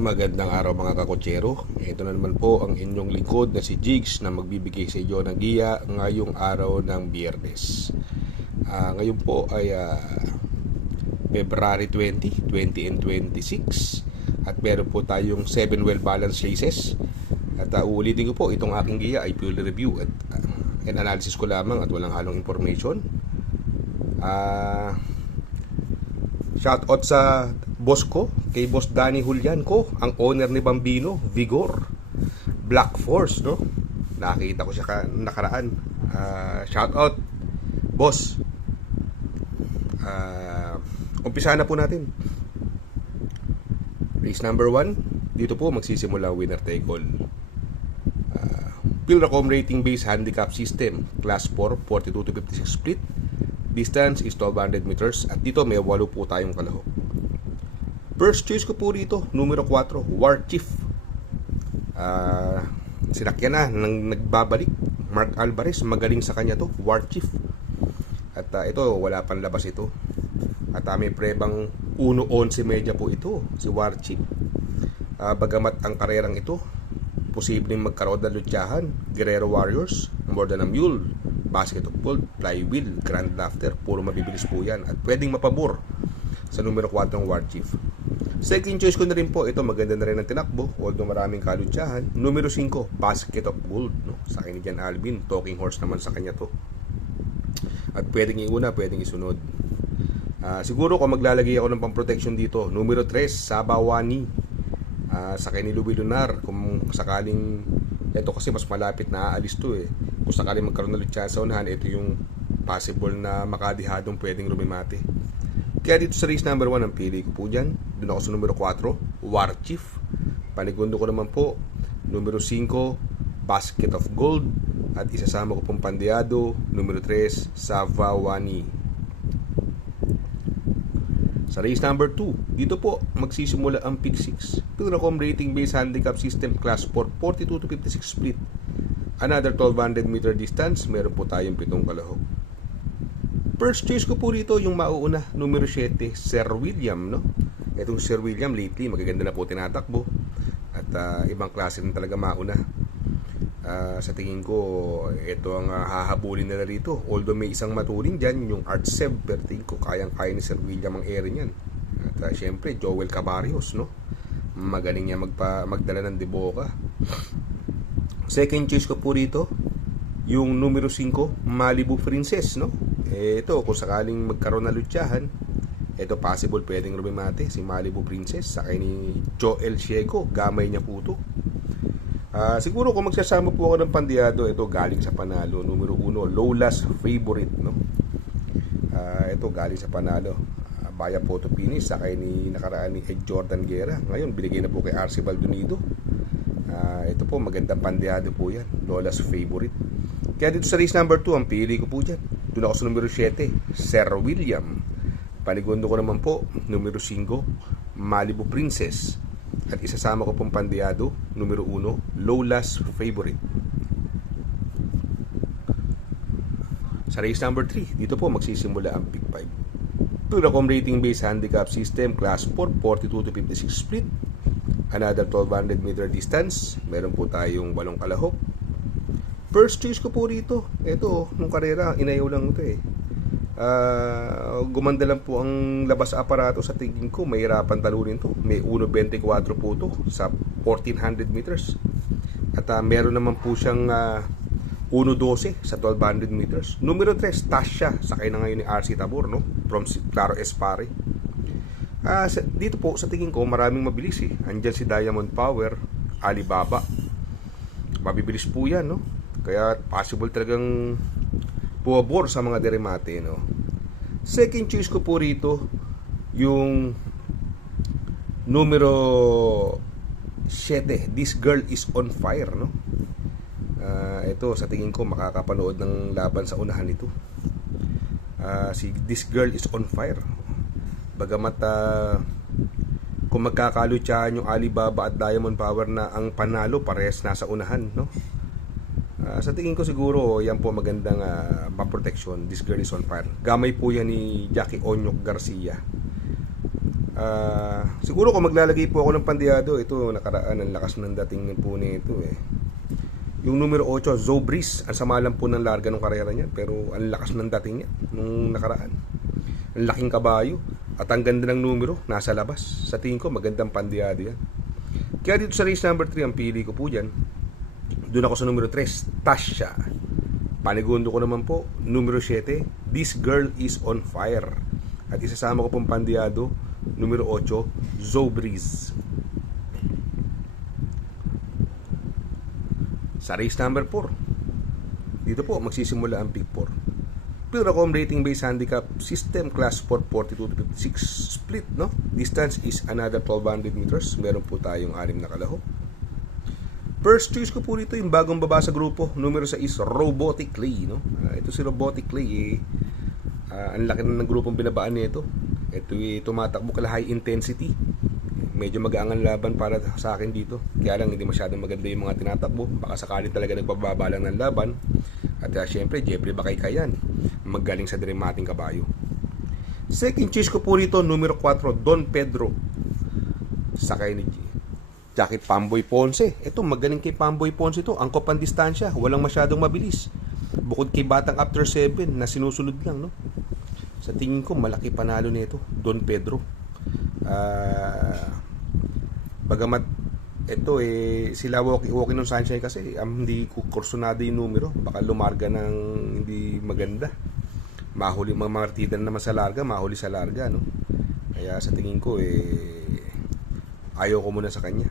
Magandang araw mga kakotsero. Ito na naman po ang inyong lingkod na si Jigs na magbibigay sa inyo ng giya ngayong araw ng Biyernes. Ngayon po ay February 20, 2026 at meron po tayong 7 well balanced chases. At uulitin ko po, itong aking giya ay purely review at analysis ko lamang at walang halong information. Shout out sa boss ko, kay Boss Danny Julian ko, ang owner ni Bambino, Vigor, Black Force, no? Nakita ko siya nakaraan. Shout out, boss. Umpisa na po natin. Race number 1, dito po magsisimula winner take all. Pilracom rating based handicap system, class 4, 42 to 56 split. Distance is 1200 meters at dito may 8 po tayong kalahok. First choice ko po rito, numero 4, War Chief. Sinakyan na nang nagbabalik Mark Alvarez, magaling sa kanya to, War Chief. At ito, wala pang labas ito. At may prebang 1.11 media po ito, si War Chief. Bagamat ang karerang ito, posibleng magkaroon ng lutyahan, Guerrero Warriors, More Than a Mule, Basket of Gold, Flywheel, Grand Laughter, puro mabibilis po yan at pwedeng mapabor sa numero 4 ng War Chief. Second choice ko na rin po, ito maganda na rin ang tinakbo, although maraming kalutyahan, numero 5, Basket of Gold, no? Sa akin ni Jan Alvin, talking horse naman sa kanya to at pwedeng iuna, pwedeng isunod. Siguro kung maglalagay ako ng pang-protection dito, numero 3, Sabawani, sa akin ni Louis Lunar, kung sakaling ito kasi mas malapit na aalis to kung sakaling magkaroon na lutyahan sa unahan, ito yung possible na makadihadong pwedeng lumimate. Kaya dito sa race number 1, ang pili ko po dyan, doon ako sa numero 4, War Chief. Panigundo ko naman po, numero 5, Basket of Gold, at isasama ko pong pandiado, numero 3, Savawani. Sa race number 2, dito po magsisimula ang pick 6. Pilracom rating based handicap system, class 4, 42 to 56 split. Another 1200 meter distance, meron po tayong 7 kalahok. First choice ko po rito yung mauuna, numero 7, Sir William, no? Itong Sir William lately magaganda na po tinatakbo at ibang klase rin talaga mauna. Sa tingin ko, ito ang hahabulin nila rito. Although may isang maturing dyan, yung Art Seb, pero tingin ko kayang-kaya ni Sir William ang ere niyan. At syempre, Joel Cabarios, no? Magaling niya magdala ng deboka. Second choice ko po rito, yung numero 5, Malibu Princess, no? Ito, kung sakaling magkaroon na lutyahan, ito possible pwedeng lumimate si Malibu Princess sa ni Joel Ciego, gamay niya po ito. Siguro kung magsasama po ako ng pandiado, ito galing sa panalo, numero 1, Lola's Favorite, no? Ito galing sa panalo, Baya Photo Finish sa ni nakaraan ni Ed Jordan Guerra. Ngayon binigay na po kay RC Baldonido. Ito po magandang pandiado po yan, Lola's Favorite. Kaya dito sa race number 2, ang pili ko po dyan, doon ako sa numero 7, Sir William. Panigundo ko naman po, numero 5, Malibu Princess. At isasama ko pong pandiado, numero 1, Lola's Favorite. Sa race number 3, dito po magsisimula ang pick 5. Pilracom rating based handicap system, class 4, 42 to 56 split. Another 1200 meter distance, meron po tayong 8 kalahok. First choice ko po rito, ito, nung karera, inayaw lang ito gumanda lang po ang labas aparato sa tingin ko, mahirapan talunin to. May 1.24 po to sa 1400 meters. At meron naman po siyang 1.12 sa 1200 meters. Numero 3, Tasha, sakay na ngayon ni RC Tabor, no? From Claro Espare. Dito po sa tingin ko maraming mabilis Andyan si Diamond Power, Alibaba. Mabibilis po yan, no? Kaya possible talagang puwabor sa mga deremate, no? Second choice ko po rito yung numero 7, This Girl is on Fire, no? Ito sa tingin ko makakapanood ng laban sa unahan nito. Si This Girl is on Fire. Bagamat kung magkakalutyahan yung Alibaba at Diamond Power na ang panalo, parehas nasa unahan, no? Sa tingin ko siguro yan po magandang protection. This Girl is on Fire. Gamay po yan ni Jackie Onyok Garcia. Siguro kung maglalagay po ako ng pandiyado, ito nakaraan, ang lakas ng dating po nito eh. Yung numero 8, Zobris, ang sama lang po ng larga ng karera niya, pero ang lakas ng dating niya nung nakaraan. Ang laking kabayo at ang ganda ng numero, nasa labas. Sa tingin ko, magandang pandiyado yan. Kaya dito sa race number 3, ang pili ko po dyan, doon ako sa numero 3, Tasha. Panigundo ko naman po, numero 7, This Girl Is On Fire. At isasama ko pong pandiyado, numero 8, Zobris. Sa race number 4, dito po magsisimula ang Big 4. Pilracom rating based handicap system class 4 42 to 56 split, no? Distance is another 1200 meters. Meron po tayong 6 na kalahok. First choice ko po dito yung bagong baba sa grupo, numero 6, Robotic Clay, no? Ito si Robotic Clay ang laki na ng grupong binabaan nito. Ito tumatakbo kala high intensity. Medyo mag-aangan laban para sa akin dito. Kaya lang hindi masyadong maganda yung mga tinatakbo. Baka sakali talaga nagpababa lang ng laban. At syempre, Jeffrey Bakaykayan, magaling sa dramating kabayo. Second choice ko po rito, numero 4, Don Pedro. Sakay ni Jackie Pamboy Ponce. Ito, magaling kay Pamboy Ponce ito. Angkop ang distansya, walang masyadong mabilis. Bukod kay Batang After 7 na sinusunod lang, no? Sa tingin ko, malaki panalo nito, Don Pedro. Bagamat ito sila walking ng sunshine kasi hindi ko kursunado yung numero, baka lumarga ng hindi maganda, mahuli mga martida naman sa larga, mahuli sa larga, no? Kaya sa tingin ko ayaw ko muna sa kanya.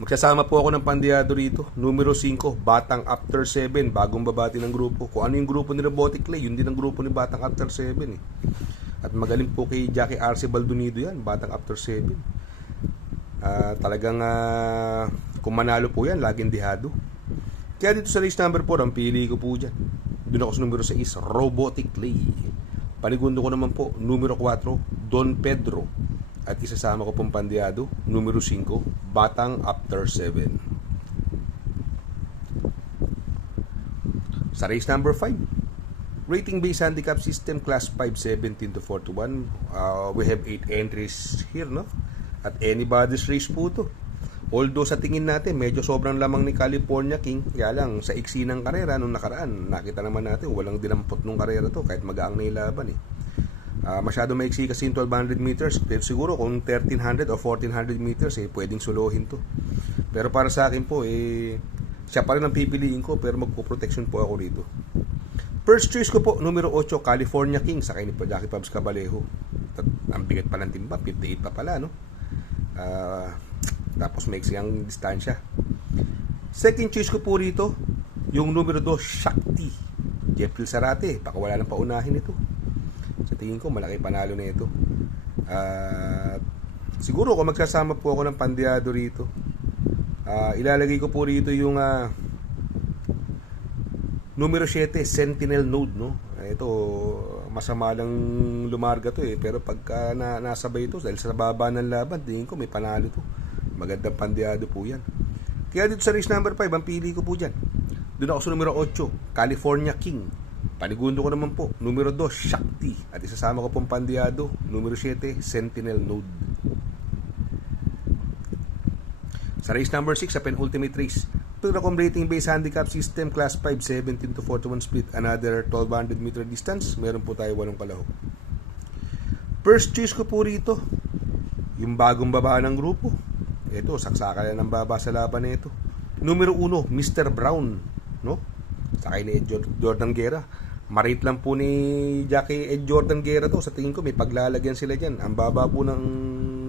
Magsasama po ako ng pandiyado rito, numero 5, Batang After 7, bagong babati ng grupo. Kung ano yung grupo ni Robotic Clay, yun din ang grupo ni Batang After 7 eh. At magaling po kay Jackie Arce Baldonido yan, Batang After 7. Talagang kung manalo po yan, laging dihado. Kaya dito sa race number 4, ang pili ko po dyan, doon ako sa numero 6, Robotic Clay. Panigundo ko naman po, numero 4, Don Pedro. At isasama ko pong pandiyado, numero 5, Batang After 7. Sa race number 5, rating based handicap system class 5 17 to 41, we have 8 entries here, no? At anybody's race po to. Although sa tingin natin medyo sobrang lamang ni California King, kaya lang sa iksi ng karera nung nakaraan, nakita naman natin walang dinampot nung karera to kahit magaang na ilaban eh. Masyado maiksi kasi yung 1200 meters, pero siguro kung 1300 o 1400 meters pwedeng suluhin to. Pero para sa akin po siya pa rin ang pipiliin ko, pero magpo-protection po ako rito. First choice ko po, numero 8, California King, sakay ni Jackie Pabs Cabalejo. Ang bigat pa ng timba, 58 pa pala, no? Tapos maiksi ang distansya. Second choice ko po rito, yung numero 2, Shakti, Jeffrey Zarate. Baka wala nang paunahin ito. Sa tingin ko, malaki panalo na ito. Siguro kung magsasama po ako ng pandiyado rito, ilalagay ko po rito yung numero 7, Sentinel Node, no? Ito, masama lang lumarga to pero pagka nasabay ito, dahil sa baba ng laban, tingin ko may panalo to. Magandang pandiyado po yan. Kaya dito sa race number 5, ang pili ko po dyan, doon ako sa numero 8, California King. Panigundo ko naman po, numero 2, Shakti. At isasama ko pong pandiyado, numero 7, Sentinel Node. Sa race number 6, sa penultimate race, Pilracom rating based handicap system class 5 17 to 41 split, another 1200 meter distance. Meron po tayo 8 kalahok. First choice ko po rito, yung bagong baba ng grupo. Ito, saksaka na ng baba sa laban na ito. Numero 1, Mr. Brown, no? Sakay ni Jordan Guerra. Marit lang po ni Jackie Jordan Guerra to. Sa tingin ko may paglalagyan sila dyan. Ang baba po ng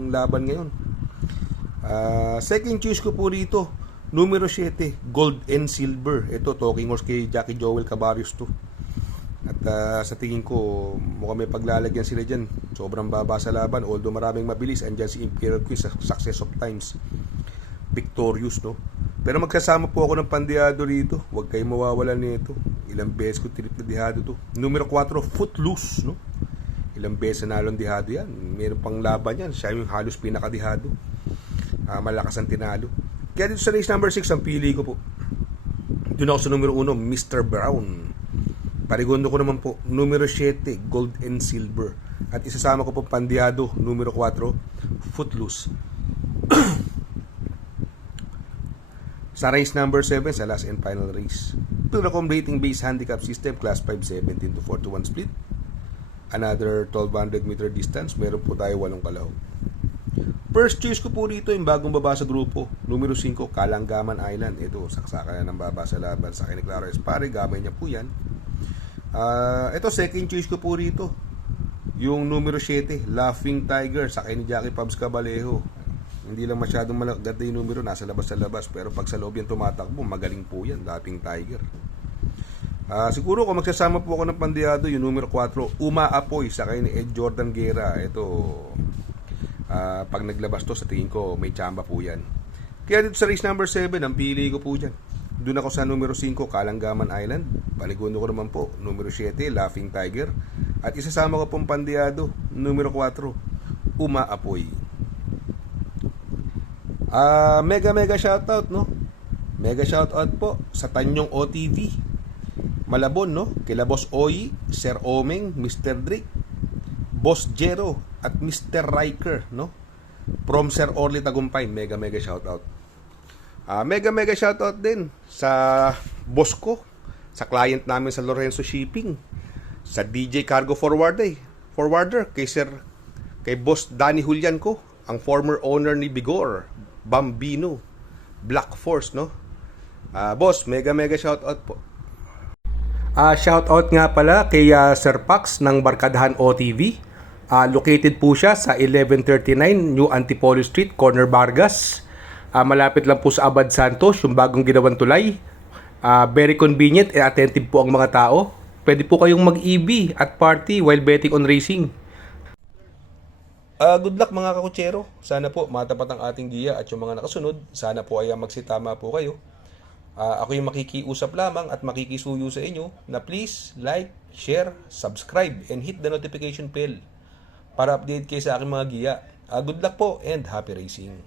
laban ngayon. Second choice ko po rito, numero 7, Gold and Silver. Ito, talking horse kay Jackie Joel Cabarios to. At sa tingin ko, mukhang may paglalagyan sila dyan. Sobrang baba sa laban. Although maraming mabilis, andyan si Imperial Queen sa Success of Times. Victorious, no? Pero magkasama po ako ng pandiyado rito. Huwag kayong mawawalan nito. Ilang beses ko tinip na dihado to. Numero 4, Footloose, no? Ilang beses na nalong dihado yan. Meron pang laban yan. Siya yung halos pinakadihado. Malakas ang tinalo. Kaya dito sa race number 6, ang pili ko po, doon ako sa numero 1, Mr. Brown. Parigundo ko naman po, numero 7, Gold and Silver. At isasama ko pong Pandiado, numero 4, Footloose. Sa race number 7, sa last and final race, Pilracom rating based handicap system, class 5, 17 to 41 split. Another 1200 meter distance, meron po tayo 8 kalahok. First choice ko po rito yung bagong baba sa grupo, numero 5, Kalanggaman Island. Ito, saksakan na ng baba sa laban sa akin ni Claro Espare, gamay niya po yan. Ito, second choice ko po rito, yung numero 7, Laughing Tiger, sa akin ni Jackie Pabs Cabalejo. Hindi lang masyadong maganda yung numero, nasa labas sa labas, pero pag sa loob yan tumatakbo, magaling po yan, Laughing Tiger. Siguro kung magsasama po ako ng Pandiado, yung numero 4, Umaapoy, sa akin ni Ed Jordan Guerra. Ito, pag naglabas to, sa tingin ko may tsamba po yan. Kaya dito sa race number 7, ang pili ko po dyan, doon ako sa numero 5, Kalanggaman Island. Panigundo ko naman po, numero 7, Laughing Tiger. At isasama ko pong Pandiado, numero 4, Umaapoy. Mega shoutout, no? Mega shoutout po sa Tanyong OTV, Malabon, no? Kila Boss Oy, Sir Omeng, Mr. Drake, Boss Jero, at Mr. Riker, no? From Sir Orly Tagumpay, mega shoutout. Mega shoutout din sa boss ko, sa client namin sa Lorenzo Shipping, sa DJ Cargo Forwarder, kay Boss Danny Julian ko, ang former owner ni Bigor, Bambino, Black Force, no? Boss, mega shoutout po. Shoutout nga pala kay Sir Pax ng Barkadahan OTV. Located po siya sa 1139 New Antipolo Street, Corner Vargas. Malapit lang po sa Abad Santos, yung bagong ginawang tulay. Very convenient and attentive po ang mga tao. Pwede po kayong mag-EB at party while betting on racing. Good luck mga kakutsero. Sana po matapat ang ating giya at yung mga nakasunod. Sana po ay magsitama po kayo. Ako yung makikiusap lamang at makikisuyo sa inyo na please like, share, subscribe, and hit the notification bell para update kayo sa aking mga giya. Good luck po and happy racing.